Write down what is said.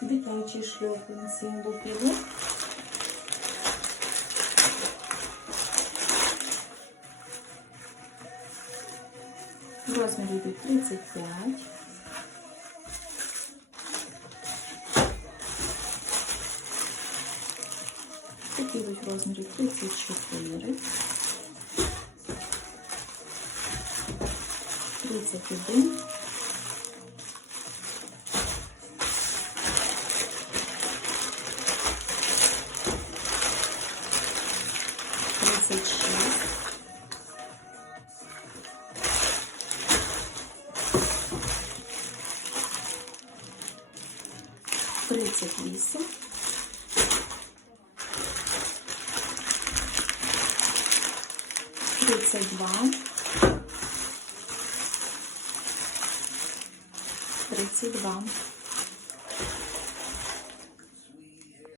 Дитячі шльопанці лупілу. В розмірі йдуть 35. Такі йдуть в розмірі 34. 31. Тридцать шесть. Тридцять вісім. Тридцять два. Тридцять два.